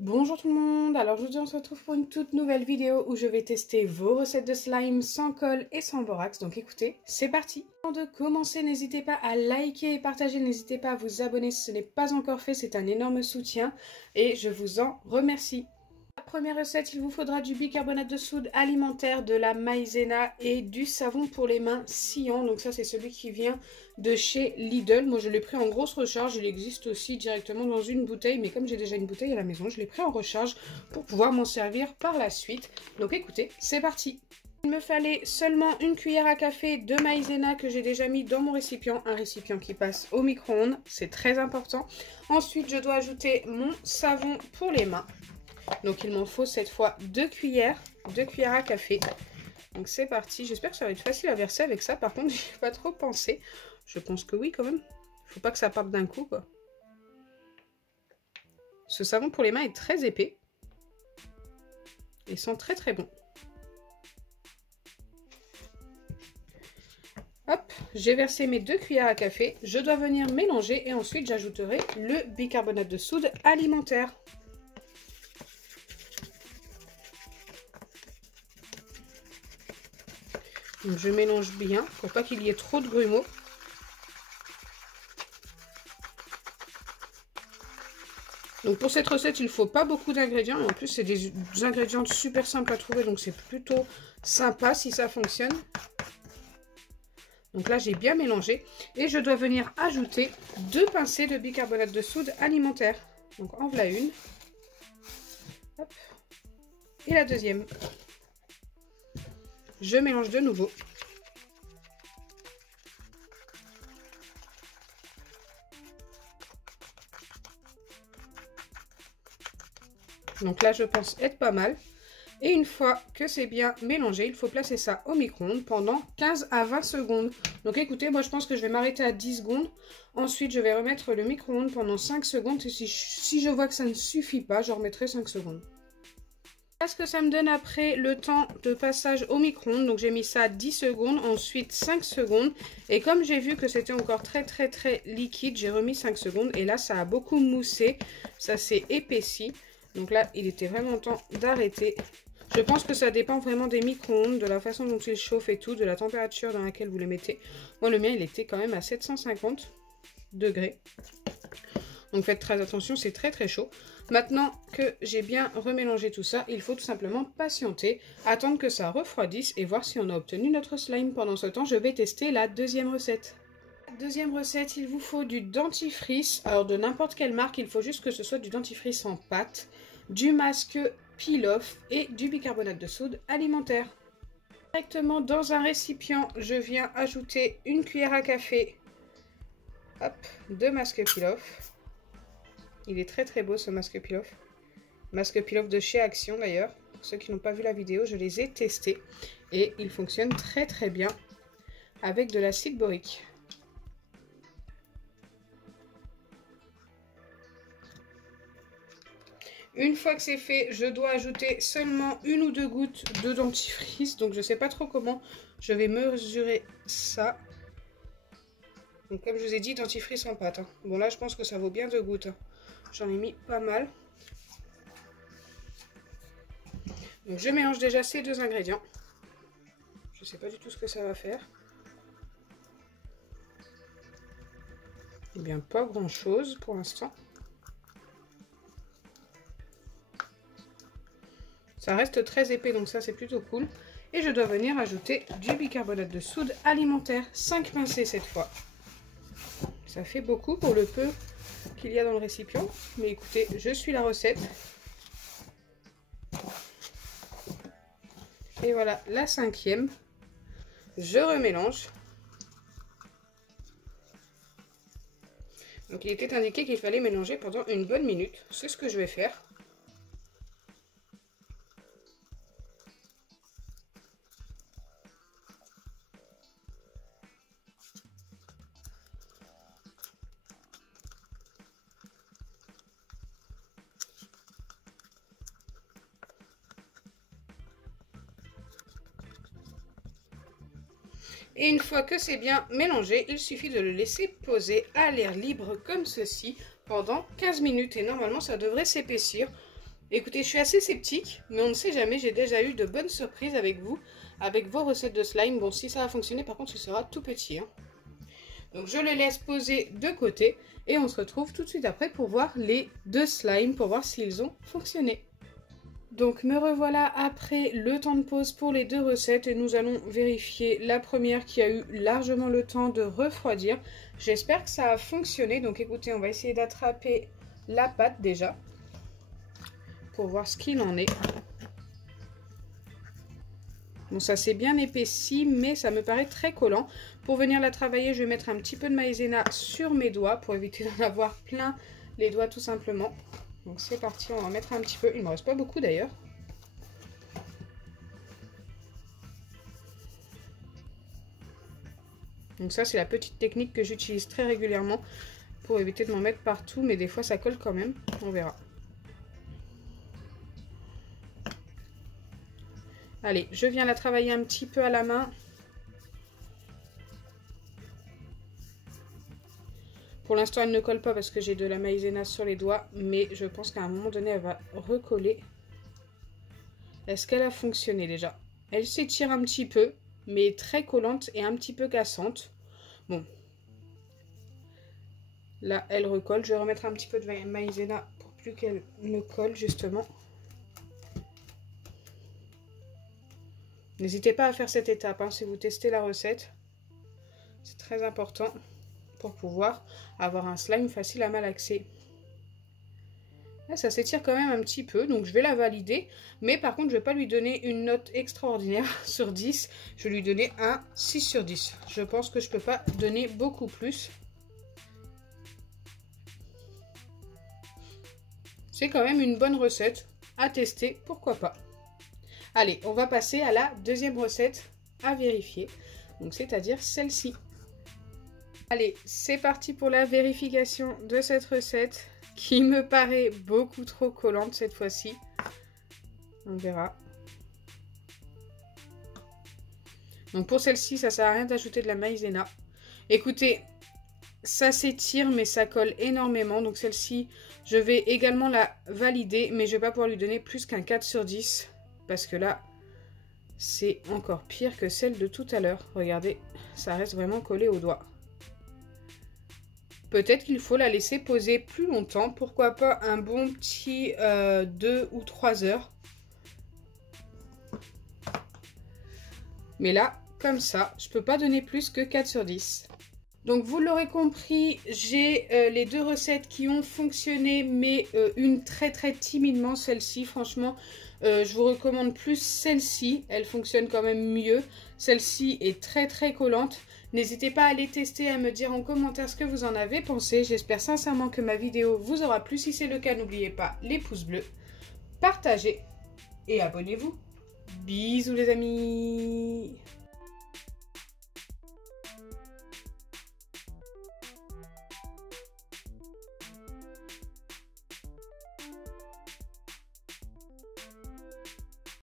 Bonjour tout le monde, alors aujourd'hui on se retrouve pour une toute nouvelle vidéo où je vais tester vos recettes de slime sans colle et sans borax, donc écoutez, c'est parti. Avant de commencer, n'hésitez pas à liker et partager, n'hésitez pas à vous abonner si ce n'est pas encore fait, c'est un énorme soutien et je vous en remercie. Première recette, il vous faudra du bicarbonate de soude alimentaire, de la maïzena et du savon pour les mains Sillon. Donc ça c'est celui qui vient de chez Lidl. Moi je l'ai pris en grosse recharge, il existe aussi directement dans une bouteille, mais comme j'ai déjà une bouteille à la maison, je l'ai pris en recharge pour pouvoir m'en servir par la suite. Donc écoutez, c'est parti. Il me fallait seulement une cuillère à café de maïzena que j'ai déjà mis dans mon récipient, un récipient qui passe au micro-ondes, c'est très important. Ensuite je dois ajouter mon savon pour les mains. Donc il m'en faut cette fois 2 cuillères à café. Donc c'est parti, j'espère que ça va être facile à verser avec ça. Par contre, j'y ai pas trop pensé. Je pense que oui quand même. Faut pas que ça parte d'un coup quoi. Ce savon pour les mains est très épais. Et sent très très bon. Hop, j'ai versé mes 2 cuillères à café. Je dois venir mélanger et ensuite j'ajouterai le bicarbonate de soude alimentaire. Donc je mélange bien pour pas qu'il y ait trop de grumeaux. Donc pour cette recette, il ne faut pas beaucoup d'ingrédients. En plus, c'est des ingrédients super simples à trouver. Donc c'est plutôt sympa si ça fonctionne. Donc là, j'ai bien mélangé. Et je dois venir ajouter 2 pincées de bicarbonate de soude alimentaire. Donc en voilà une. Hop. Et la deuxième. Je mélange de nouveau. Donc là, je pense être pas mal. Et une fois que c'est bien mélangé, il faut placer ça au micro-ondes pendant 15 à 20 secondes. Donc écoutez, moi je pense que je vais m'arrêter à 10 secondes. Ensuite, je vais remettre le micro-ondes pendant 5 secondes. Et si je vois que ça ne suffit pas, je remettrai 5 secondes. Voilà ce que ça me donne après le temps de passage au micro-ondes. Donc j'ai mis ça à 10 secondes, ensuite 5 secondes. Et comme j'ai vu que c'était encore très liquide, j'ai remis 5 secondes. Et là, ça a beaucoup moussé, ça s'est épaissi. Donc là, il était vraiment temps d'arrêter. Je pense que ça dépend vraiment des micro-ondes, de la façon dont ils chauffent et tout, de la température dans laquelle vous les mettez. Moi, le mien, il était quand même à 750 degrés. Donc faites très attention, c'est très chaud. Maintenant que j'ai bien remélangé tout ça, il faut tout simplement patienter, attendre que ça refroidisse et voir si on a obtenu notre slime. Pendant ce temps, je vais tester la deuxième recette. Deuxième recette, il vous faut du dentifrice, alors de n'importe quelle marque, il faut juste que ce soit du dentifrice en pâte, du masque peel-off et du bicarbonate de soude alimentaire. Directement dans un récipient, je viens ajouter une cuillère à café de masque peel-off. Il est très beau ce masque peel-off. Masque peel-off de chez Action d'ailleurs. Pour ceux qui n'ont pas vu la vidéo, je les ai testés et il fonctionne très bien avec de l'acide borique. Une fois que c'est fait, je dois ajouter seulement 1 ou 2 gouttes de dentifrice. Donc je ne sais pas trop comment je vais mesurer ça. Donc comme je vous ai dit, dentifrice en pâte. Bon là je pense que ça vaut bien 2 gouttes. J'en ai mis pas mal. Donc je mélange déjà ces 2 ingrédients. Je ne sais pas du tout ce que ça va faire. Eh bien pas grand chose pour l'instant. Ça reste très épais, donc ça c'est plutôt cool. Et je dois venir ajouter du bicarbonate de soude alimentaire, 5 pincées cette fois. Ça fait beaucoup pour le peu qu'il y a dans le récipient. Mais écoutez, je suis la recette. Et voilà, la 5e. Je remélange. Donc il était indiqué qu'il fallait mélanger pendant une bonne minute. C'est ce que je vais faire. Et une fois que c'est bien mélangé, il suffit de le laisser poser à l'air libre comme ceci pendant 15 minutes. Et normalement, ça devrait s'épaissir. Écoutez, je suis assez sceptique, mais on ne sait jamais, j'ai déjà eu de bonnes surprises avec vous, avec vos recettes de slime. Bon, si ça a fonctionné, par contre, ce sera tout petit, hein. Donc je le laisse poser de côté et on se retrouve tout de suite après pour voir les deux slimes, pour voir s'ils ont fonctionné. Donc me revoilà après le temps de pause pour les deux recettes et nous allons vérifier la première qui a eu largement le temps de refroidir. J'espère que ça a fonctionné. Donc écoutez, on va essayer d'attraper la pâte déjà pour voir ce qu'il en est. Bon, ça s'est bien épaissi, mais ça me paraît très collant. Pour venir la travailler, je vais mettre un petit peu de maïzena sur mes doigts pour éviter d'en avoir plein les doigts tout simplement. Donc c'est parti, on va en mettre un petit peu. Il ne me reste pas beaucoup d'ailleurs. Donc ça, c'est la petite technique que j'utilise très régulièrement pour éviter de m'en mettre partout. Mais des fois, ça colle quand même. On verra. Allez, je viens la travailler un petit peu à la main. Pour l'instant, elle ne colle pas parce que j'ai de la maïzena sur les doigts. Mais je pense qu'à un moment donné, elle va recoller. Est-ce qu'elle a fonctionné déjà? Elle s'étire un petit peu, mais très collante et un petit peu cassante. Bon. Là, elle recolle. Je vais remettre un petit peu de maïzena pour plus qu'elle ne colle, justement. N'hésitez pas à faire cette étape hein, si vous testez la recette. C'est très important pour pouvoir avoir un slime facile à malaxer. Là, ça s'étire quand même un petit peu, donc je vais la valider. Mais par contre, je ne vais pas lui donner une note extraordinaire sur 10. Je vais lui donner un 6 sur 10. Je pense que je ne peux pas donner beaucoup plus. C'est quand même une bonne recette à tester, pourquoi pas. Allez, on va passer à la deuxième recette à vérifier, donc c'est-à-dire celle-ci. Allez, c'est parti pour la vérification de cette recette qui me paraît beaucoup trop collante cette fois-ci. On verra. Donc pour celle-ci, ça sert à rien d'ajouter de la maïzena. Écoutez, ça s'étire mais ça colle énormément, donc celle-ci, je vais également la valider, mais je ne vais pas pouvoir lui donner plus qu'un 4 sur 10. Parce que là, c'est encore pire que celle de tout à l'heure. Regardez, ça reste vraiment collé au doigt. Peut-être qu'il faut la laisser poser plus longtemps. Pourquoi pas un bon petit 2 ou 3 heures. Mais là, comme ça, je ne peux pas donner plus que 4 sur 10. Donc vous l'aurez compris, j'ai les deux recettes qui ont fonctionné, mais une très timidement, celle-ci, franchement... je vous recommande plus celle-ci, elle fonctionne quand même mieux. Celle-ci est très collante. N'hésitez pas à les tester, à me dire en commentaire ce que vous en avez pensé. J'espère sincèrement que ma vidéo vous aura plu. Si c'est le cas, n'oubliez pas les pouces bleus, partagez et abonnez-vous. Bisous les amis!